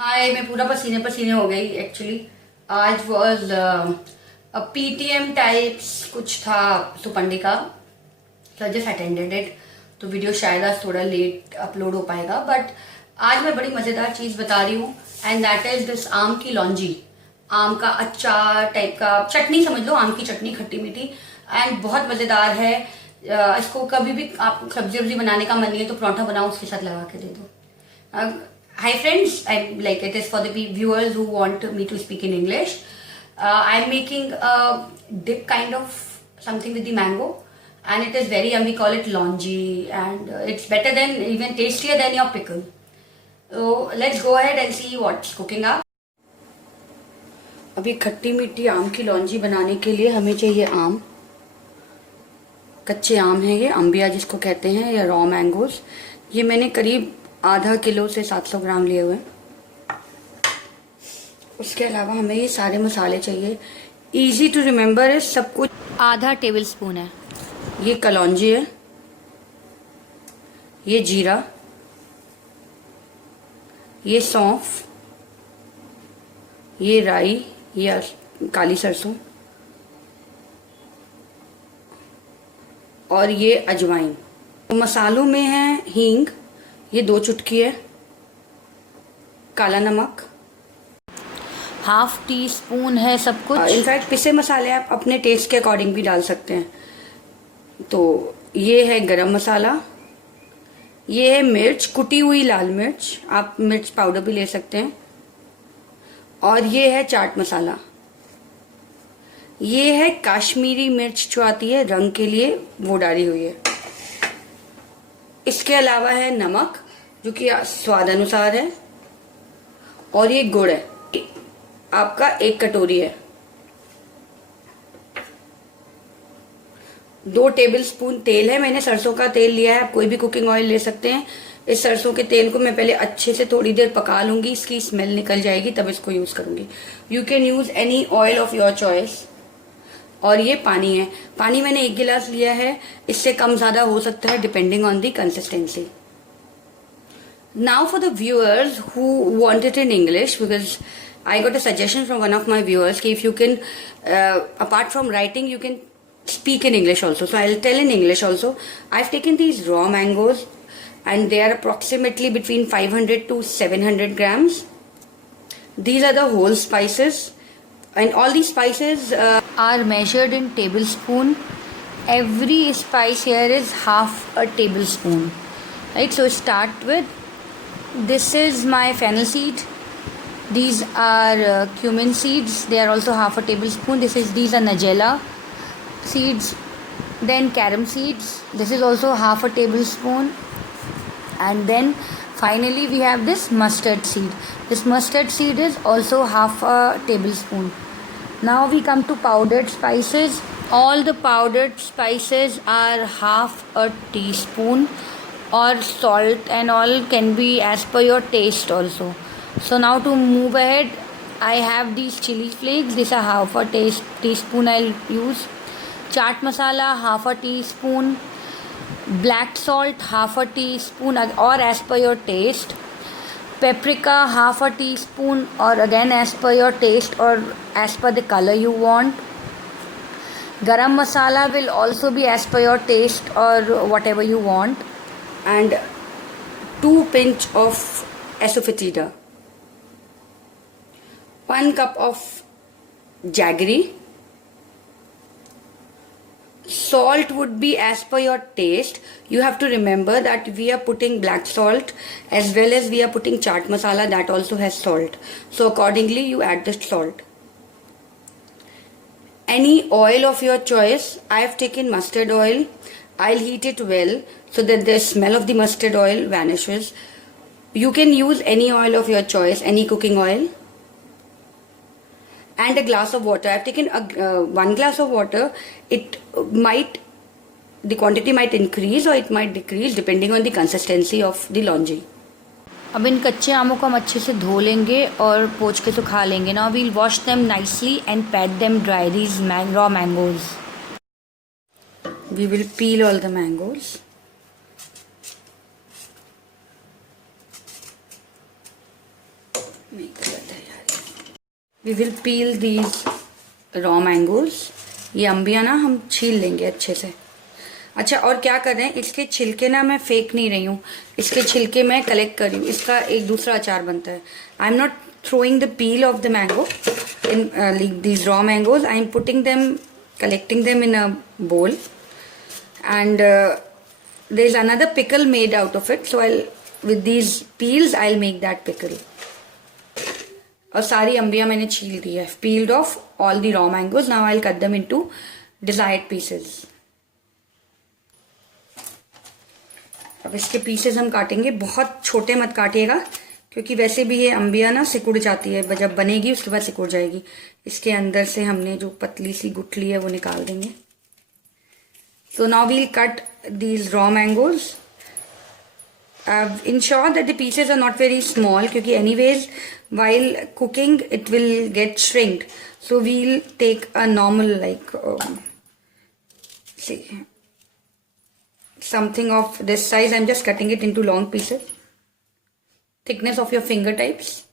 हाय, मैं पूरा पसीने पसीने हो गई एक्चुअली। आज वॉज पीटीएम टाइप्स कुछ था सुपंडी का, तो आई जस्ट अटेंडेड इट। तो वीडियो शायद आज थोड़ा लेट अपलोड हो पाएगा, बट आज मैं बड़ी मजेदार चीज बता रही हूँ एंड दैट इज दिस आम की लौंजी। आम का अचार टाइप का चटनी समझ लो, आम की चटनी खट्टी मीठी एंड बहुत मजेदार है। इसको कभी भी आप सब्जी वब्जी बनाने का मन नहीं है तो पराठा बनाओ, उसके साथ लगा के दे दो। Hi friends, it is for the viewers who want me to speak in English. I'm making a dip kind of something with the mango, and it is very yummy. We call it longi, and it's better than, even tastier than your pickle. So let's go ahead and see what's cooking up. अभी खट्टी मीठी आम की लौंजी बनाने के लिए हमें चाहिए आम। कच्चे आम हैं ये, अंबिया जिसको कहते हैं, या रॉ मैंगोज। ये मैंने करीब आधा किलो से 700 ग्राम लिए हुए। उसके अलावा हमें ये सारे मसाले चाहिए। इजी टू रिमेम्बर है सब कुछ। आधा टेबल स्पून है ये कलौंजी है, ये जीरा, ये सौंफ, ये राई या काली सरसों, और ये अजवाइन। मसालों में है हींग, ये 2 चुटकी है, काला नमक, हाफ टी स्पून है सब कुछ। इनफैक्ट पिसे मसाले आप अपने टेस्ट के अकॉर्डिंग भी डाल सकते हैं। तो ये है गरम मसाला, ये है मिर्च, कुटी हुई लाल मिर्च, आप मिर्च पाउडर भी ले सकते हैं, और ये है चाट मसाला। ये है काश्मीरी मिर्च जो आती है रंग के लिए, वो डाली हुई है। इसके अलावा है नमक जो कि स्वाद अनुसार है, और ये गुड़ है, आपका 1 कटोरी है। 2 टेबल स्पून तेल है, मैंने सरसों का तेल लिया है, आप कोई भी कुकिंग ऑयल ले सकते हैं। इस सरसों के तेल को मैं पहले अच्छे से थोड़ी देर पका लूंगी, इसकी स्मेल निकल जाएगी, तब इसको यूज करूंगी। You can use any oil of your choice. और ये पानी है, पानी मैंने 1 गिलास लिया है, इससे कम ज्यादा हो सकता है depending on the consistency. Now for the viewers who want it in English, because I got a suggestion from one of my viewers कि if you can, apart from writing, you can speak in English also. So I'll tell in English also. I've taken these raw mangoes and they are approximately between 500 to 700 grams. These are the whole spices, and all these spices are measured in tablespoon. Every spice here is half a tablespoon. Right, so start with, this is my fennel seed. These are cumin seeds. They are also half a tablespoon. These are nigella seeds. Then carom seeds. This is also half a tablespoon. And then finally we have this mustard seed. This mustard seed is also half a tablespoon. Now we come to powdered spices. All the powdered spices are half a teaspoon, or salt and all can be as per your taste also. So now to move ahead, I have these chili flakes. These are half a teaspoon I'll use. Chaat masala half a teaspoon. Black salt half a teaspoon, or as per your taste. Paprika half a teaspoon, or again as per your taste or as per the color you want. Garam masala will also be as per your taste or whatever you want. And 2 pinch of asafoetida, 1 cup of jaggery. Salt would be as per your taste. You have to remember that we are putting black salt as well as we are putting chaat masala, that also has salt. So accordingly you add the salt. Any oil of your choice. I have taken mustard oil. I'll heat it well so that the smell of the mustard oil vanishes. You can use any oil of your choice, any cooking oil. And a glass of water. I've taken 1 glass of water. The quantity might increase or it might decrease depending on the consistency of the longee. अब इन कच्चे आमों को हम अच्छे से धो लेंगे और पोंछ के सुखा लेंगे. Now we'll wash them nicely and pat them dry. These raw mangoes. We will peel all the mangoes. We will peel these raw mangoes. ये अम्बियां ना हम छील लेंगे अच्छे से. अच्छा, और क्या कर रहे हैं, इसके छिलके ना मैं फेंक नहीं रही हूँ, इसके छिलके मैं कलेक्ट कर रही हूँ. इसका एक दूसरा अचार बनता है. I am not throwing the peel of the mango in these raw mangoes. I am putting them, collecting them in a bowl, and there is another pickle made out of it. So with these peels I'll make that pickle. और सारी अम्बियां मैंने छील दी है. Peeled off all the raw mangoes. Now I'll cut them into desired pieces. अब इसके pieces हम काटेंगे. बहुत छोटे मत काटिएगा, क्योंकि वैसे भी ये अम्बिया ना सिकुड़ जाती है. जब बनेगी उसके बाद सिकुड़ जाएगी. इसके अंदर से हमने जो पतली सी गुठली है वो निकाल देंगे. So now we'll cut these raw mangoes. Ensure that the pieces are not very small, क्योंकि anyways while cooking it will get shrinked. So we'll take a normal see, something of this size. I'm just cutting it into long pieces. Thickness of your finger types,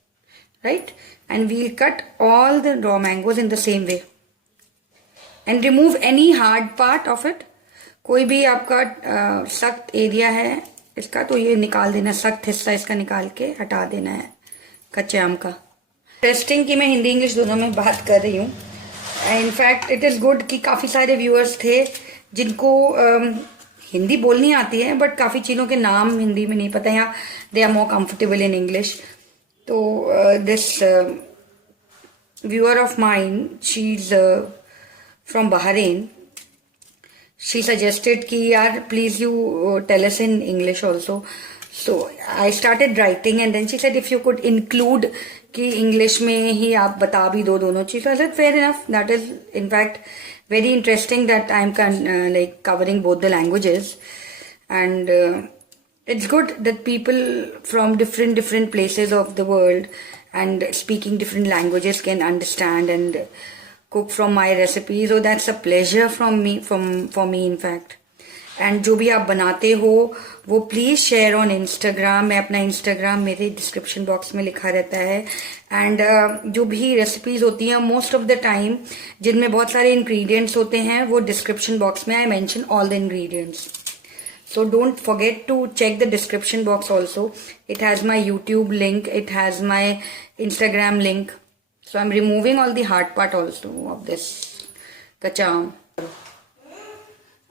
right? And we'll cut all the raw mangoes in the same way and remove any hard part of it. कोई भी आपका सख्त area है इसका तो ये निकाल देना. सख्त हिस्सा इसका निकाल के हटा देना है कच्चे आम का. इंटरेस्टिंग कि मैं हिंदी इंग्लिश दोनों में बात कर रही हूँ. इनफैक्ट इट इज़ गुड कि काफ़ी सारे व्यूअर्स थे जिनको हिंदी बोलनी आती है बट काफ़ी चीज़ों के नाम हिंदी में नहीं पता, या they are more comfortable in English. तो this viewer of mine, she is from Bahrain. She suggested कि यार please you tell us in English also. So I started writing and then she said if you could include कि English में ही आप बता भी दो दोनों चीज़. I said fair enough. That is in fact very interesting that I'm covering both the languages, and it's good that people from different places of the world and speaking different languages can understand and cook from my recipes. So that's a pleasure for me in fact. And जो भी आप बनाते हो वो please share on Instagram. मैं अपना Instagram मेरे description box में लिखा रहता है. एंड जो भी रेसिपीज़ होती हैं मोस्ट ऑफ द टाइम जिनमें बहुत सारे इंग्रेडिएंट्स होते हैं वो डिस्क्रिप्शन बॉक्स में I mention all the ingredients. So don't forget to check the description box also. It has my YouTube link. It has my Instagram link. So I'm removing all the hard part also of this कच्चा आम.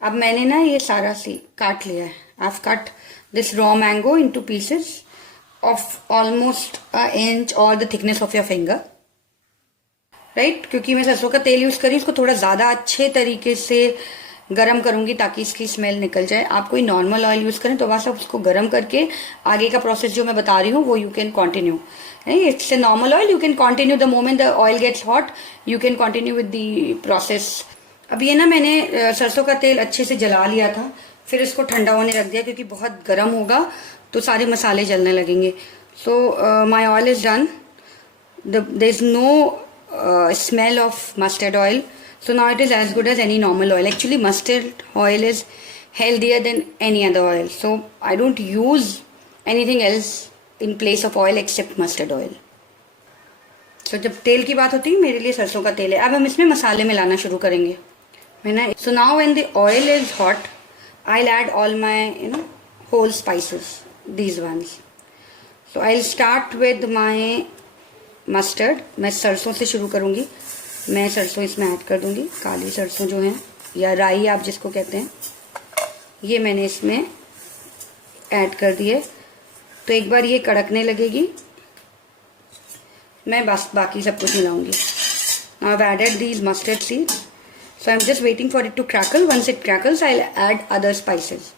अब मैंने ना ये सारा काट लिया है. I've cut this raw mango into pieces of almost an inch or the thickness of your finger. Right क्योंकि मैं सरसों का तेल यूज़ करी उसको थोड़ा ज़्यादा अच्छे तरीके से गरम करूंगी ताकि इसकी स्मेल निकल जाए. आप कोई नॉर्मल ऑयल यूज़ करें तो बस आप उसको गरम करके आगे का प्रोसेस जो मैं बता रही हूँ वो you can continue. It's a normal oil. You can continue the moment the oil gets hot. You can continue with the process. अब ये ना मैंने सरसों का तेल अच्छे से जला लिया था, फिर इसको ठंडा होने रख दिया क्योंकि बहुत गर्म होगा तो सारे मसाले जलने लगेंगे. So my oil is done. There is no smell of mustard oil. So now it is as good as any normal oil. Actually mustard oil is healthier than any other oil. So I don't use anything else in place of oil except mustard oil. So जब तेल की बात होती है मेरे लिए सरसों का तेल है. अब हम इसमें मसाले मिलाना शुरू करेंगे. So now when the oil is hot, I'll add all my whole spices. These ones. So I'll start with my mustard. मैं सरसों से शुरू करूँगी. मैं सरसों इसमें ऐड कर दूँगी. काली सरसों जो है या राई आप जिसको कहते हैं ये मैंने इसमें ऐड कर दी है. तो एक बार ये कड़कने लगेगी मैं बस बाकी सब कुछ मिलाऊंगी. Now I've added these mustard seeds. So I'm just waiting for it to crackle. Once it crackles I'll add other spices.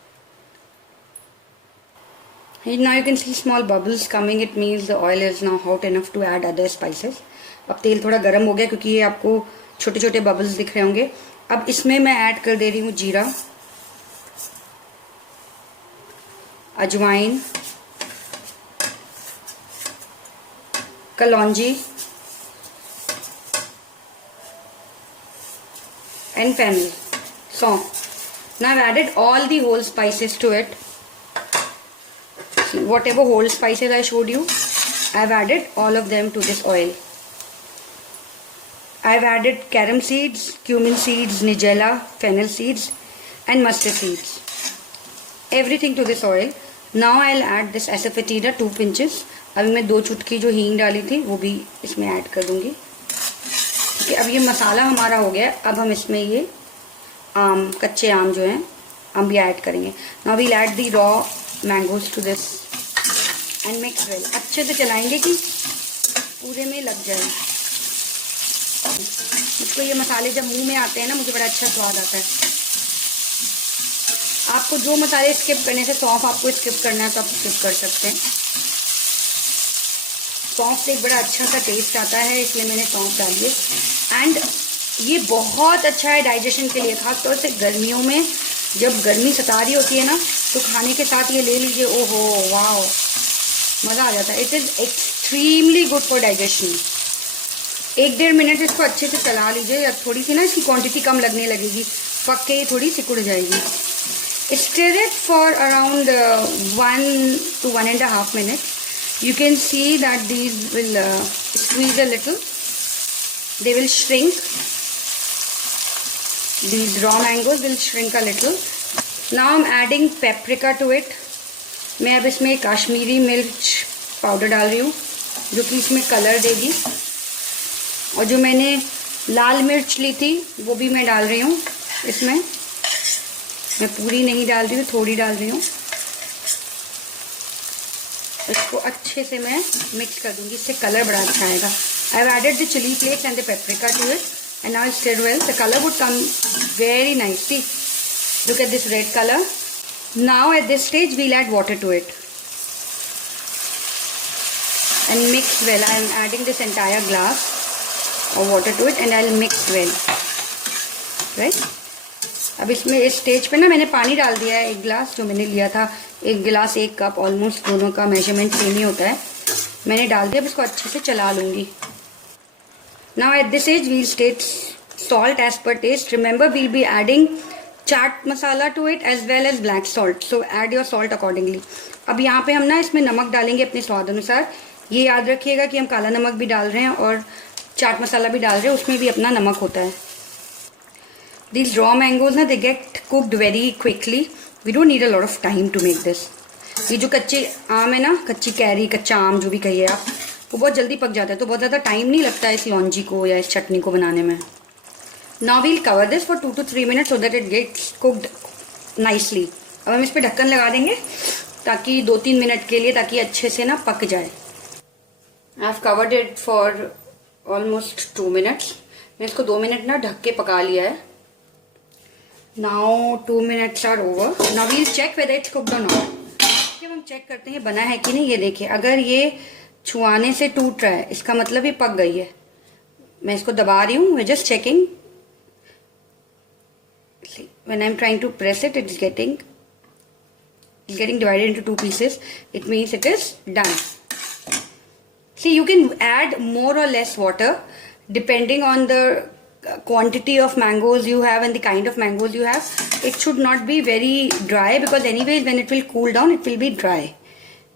Now you can see small bubbles coming. It means the oil is now hot enough to add other spices. अब तेल थोड़ा गर्म हो गया क्योंकि ये आपको छोटे छोटे बबल्स दिख रहे होंगे. अब इसमें मैं ऐड कर दे रही हूँ जीरा, अजवाइन, कलौंजी and fennel, सौंफ. Now I've added all the whole spices to it. Whatever whole spices I showed you, I've added all of them to this oil. I've added carom seeds, cumin seeds, nigella, fennel seeds and mustard seeds. Everything to this oil. Now I'll add this asafoetida 2 pinches. अभी मैं 2 चुटकी जो हींग डाली थी वो भी इसमें ऐड कर दूंगी. ठीक है, अब ये मसाला हमारा हो गया. अब हम इसमें ये आम, कच्चे आम जो हैं हम भी ऐड करेंगे. Now we'll add the raw mangoes to this and mix well. अच्छे से चलाएंगे कि पूरे में लग जाए. मुझको ये मसाले जब मुंह में आते हैं ना मुझे बड़ा अच्छा स्वाद आता है. आपको जो मसाले स्किप करने से, सौंफ आपको स्किप करना है तो आप स्किप कर सकते हैं. सौंफ से एक बड़ा अच्छा सा टेस्ट आता है, इसलिए मैंने सौंफ डाली है. एंड ये बहुत अच्छा है डाइजेशन के लिए, खासतौर से गर्मियों में जब गर्मी सता रही होती है ना तो खाने के साथ ये ले लीजिए. ओहो वाह, मज़ा आ जाता है. It is extremely good for digestion. 1-1.5 minute इसको अच्छे से चला लीजिए. या थोड़ी सी ना इसकी क्वांटिटी कम लगने लगेगी, पक के थोड़ी सिकुड़ जाएगी. Stir it for around 1 to 1.5 minutes. You can see that these will squeeze a little. They will shrink. These raw mangoes will shrink a little. Now I'm adding paprika to it. मैं अब इसमें काश्मीरी मिर्च powder डाल रही हूँ जो कि इसमें कलर देगी. और जो मैंने लाल मिर्च ली थी वो भी मैं डाल रही हूँ इसमें. मैं पूरी नहीं डाल रही हूँ, थोड़ी डाल रही हूँ. इसको अच्छे से मैं मिक्स कर दूंगी, इससे कलर बड़ा अच्छा आएगा. I have added the chilli flakes and the paprika to it and now stir well. The colour would come very nice. See, look at this red colour. Now at this stage we'll add water to it and mix well. I am adding this entire glass of water to it and I'll mix well. Right? अब इसमें इस stage पे ना मैंने पानी डाल दिया है 1 गिलास जो मैंने लिया था. 1 गिलास 1 कप, ऑलमोस्ट दोनों का मेजरमेंट सेम ही होता है. मैंने डाल दिया. अब इसको अच्छे से चला लूँगी. Now at this age we'll state salt as per taste. Remember we'll be adding chaat masala to it as well as black salt, so add your salt accordingly. अब यहाँ पे हम ना इसमें नमक डालेंगे अपने स्वाद अनुसार. ये याद रखिएगा कि हम काला नमक भी डाल रहे हैं और चाट मसाला भी डाल रहे हैं, उसमें भी अपना नमक होता है. These raw mangoes ना they get cooked very quickly. We don't need a lot of time to make this. ये जो कच्चे आम है ना, कच्ची कैरी, कच्चा आम जो भी कहिए आप, वो बहुत जल्दी पक जाता है, तो बहुत ज़्यादा टाइम नहीं लगता है इस लौंजी को या इस चटनी को बनाने में. Now we'll cover this for 2 to 3 minutes so that it gets cooked nicely. अब हम इस पर ढक्कन लगा देंगे ताकि 2-3 मिनट के लिए, ताकि अच्छे से ना पक जाए. I've covered it for almost 2 minutes. मैं इसको 2 मिनट ना ढक के पका लिया है. Now 2 minutes are over. Now we'll check whether it's cooked or not. जब हम चेक करते हैं बना है कि नहीं, ये देखिए अगर ये छुआने से टूट रहा है इसका मतलब ये पक गई है. मैं इसको दबा रही हूँ. We're just checking. See, when I'm trying to press it, it's getting divided into 2 pieces. It means it is done. See, you can add more or less water depending on the quantity of mangoes you have and the kind of mangoes you have. It should not be very dry because anyways when it will cool down it will be dry.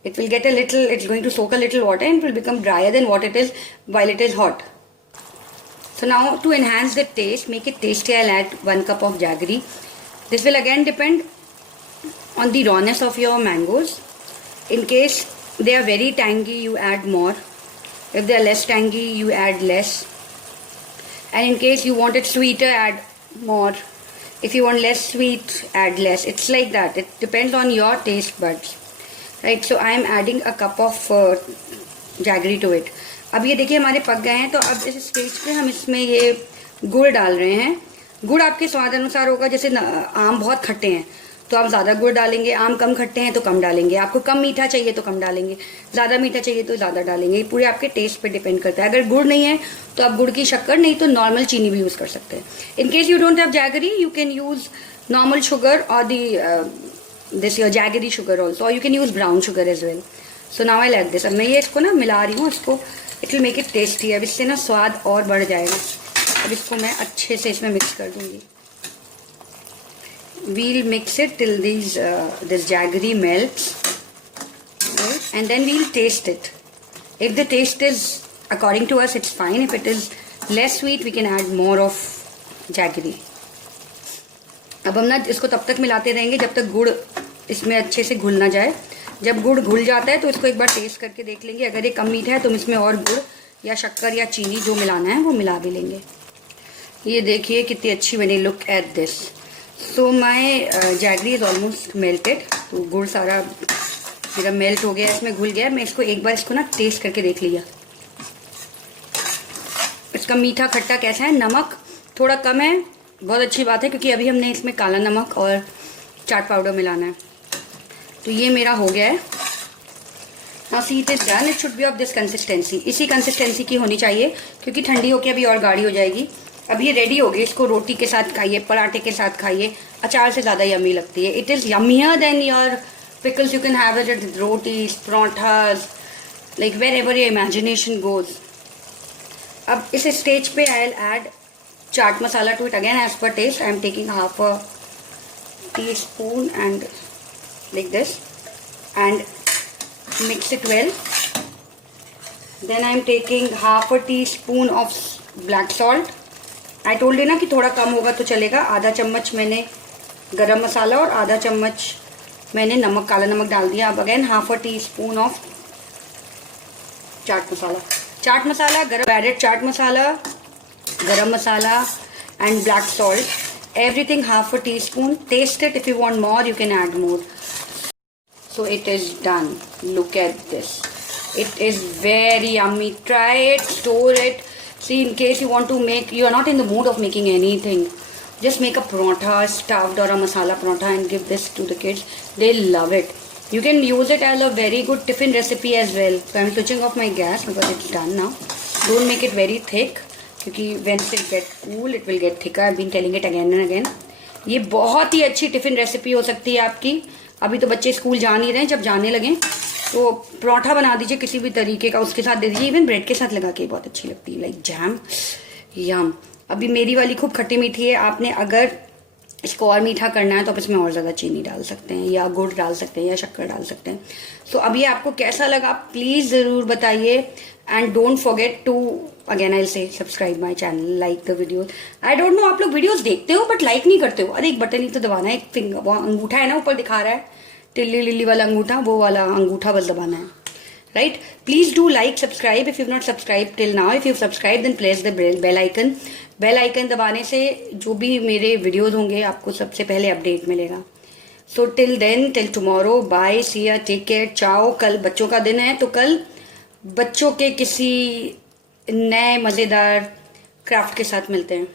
It will get a little, it's going to soak a little water and it will become drier than what it is while it is hot. So now to enhance the taste, make it tasty, I'll add 1 cup of jaggery. This will again depend on the rawness of your mangoes. In case they are very tangy, you add more. If they are less tangy, you add less. And in case you want it sweeter, add more. If you want less sweet, add less. It's like that. It depends on your taste buds. Right, so I am adding a cup of jaggery to it. अब ये देखिए हमारे पक गए हैं. तो अब इस स्टेज पे हम इसमें ये गुड़ डाल रहे हैं. गुड़ आपके स्वाद अनुसार होगा. जैसे आम बहुत खट्टे हैं तो आप ज़्यादा गुड़ डालेंगे, आम कम खट्टे हैं तो कम डालेंगे, आपको कम मीठा चाहिए तो कम डालेंगे, ज़्यादा मीठा चाहिए तो ज़्यादा डालेंगे. ये पूरे आपके टेस्ट पे डिपेंड करता है. अगर गुड़ नहीं है तो आप गुड़ की शक्कर, नहीं तो नॉर्मल चीनी भी यूज़ कर सकते हैं. In case you don't have jaggery, you can use normal sugar और this your jaggery sugar also, और you can use brown sugar as well. So now I like this. अब मैं ये इसको ना मिला रही हूँ, इसको it will make it tasty. अब इससे ना स्वाद और बढ़ जाएगा. अब इसको मैं अच्छे से इसमें मिक्स कर दूँगी. We'll mix it till this jaggery melts, right? And then we'll taste it. If the taste is according to us, it's fine. If it is less sweet, we can add more of jaggery. अब हम ना इसको तब तक मिलाते रहेंगे जब तक गुड़ इसमें अच्छे से घुल ना जाए. जब गुड़ घुल जाता है तो इसको एक बार टेस्ट करके देख लेंगे. अगर ये कम मीठा है तो हम इसमें और गुड़ या शक्कर या चीनी जो मिलाना है वो मिला भी लेंगे. ये देखिए कितनी अच्छी बनी. Look at this. So my jaggery is almost melted. तो गुड़ सारा मेरा मेल्ट हो गया, इसमें घुल गया. मैं इसको एक बार इसको ना टेस्ट करके देख लिया. इसका मीठा खट्टा कैसा है. नमक थोड़ा कम है, बहुत अच्छी बात है क्योंकि अभी हमने इसमें काला नमक और चाट पाउडर मिलाना है. तो ये मेरा हो गया है. Now see it is done. It should be of this consistency. इसी कंसिस्टेंसी की होनी चाहिए क्योंकि ठंडी होकर अभी और गाढ़ी हो जाएगी. अब ये रेडी हो गई. इसको रोटी के साथ खाइए, पराठे के साथ खाइए. अचार से ज़्यादा यम्मी लगती है. It is yummier than your pickles. You can have it with rotis, parathas, like wherever your imagination goes. अब इस स्टेज पे I'll add chaat masala to it again as per taste. I'm taking half a teaspoon and like this and mix it well. Then I'm taking half a teaspoon of black salt. I told you ना कि थोड़ा कम होगा तो चलेगा. आधा चम्मच मैंने गरम मसाला और आधा चम्मच मैंने नमक, काला नमक डाल दिया. अब again half a teaspoon of chaat masala. Chaat masala, added chaat masala, garam masala and black salt. Everything half a teaspoon. Taste it. If you want more you can add more. So it is done. Look at this. It is very yummy. Try it. Store it. See, in case you want to make, you are not in the mood of making anything, just make a paratha, stuffed or a masala paratha and give this to the kids. They love it. You can use it as a very good tiffin recipe as well. So I am switching off my gas because it's done now. Don't make it very thick क्योंकि when it get cool it will get thicker. I've been telling it again and again. ये बहुत ही अच्छी tiffin recipe हो सकती है आपकी. अभी तो बच्चे स्कूल जा नहीं रहे हैं, जब जाने लगें तो पराठा बना दीजिए किसी भी तरीके का, उसके साथ दे दीजिए. इवन ब्रेड के साथ लगा के बहुत अच्छी लगती है. Like jam. यम. अभी मेरी वाली खूब खट्टी मीठी है. आपने अगर इसको और मीठा करना है तो आप इसमें और ज़्यादा चीनी डाल सकते हैं या गुड़ डाल सकते हैं या शक्कर डाल सकते हैं. तो अब ये आपको कैसा लगा प्लीज़ ज़रूर बताइए. And don't forget to again I say subscribe my channel, like the video. I don't know आप लोग वीडियोस देखते हो बट लाइक नहीं करते हो. अरे एक बटन ही तो दबाना है. एक फिंगर, वो अंगूठा है ना ऊपर दिखा रहा है, टिल्ली लिल्ली वाला अंगूठा, वो वाला अंगूठा बस दबाना है. Right. Please do like, subscribe if you not subscribe till now. If you subscribe then press the bell icon. Bell icon दबाने से जो भी मेरे वीडियोज होंगे आपको सबसे पहले अपडेट मिलेगा. So till then, till tomorrow, bye, see ya, take care, चाओ. कल बच्चों का दिन है तो कल बच्चों के किसी नए मज़ेदार क्राफ्ट के साथ मिलते हैं.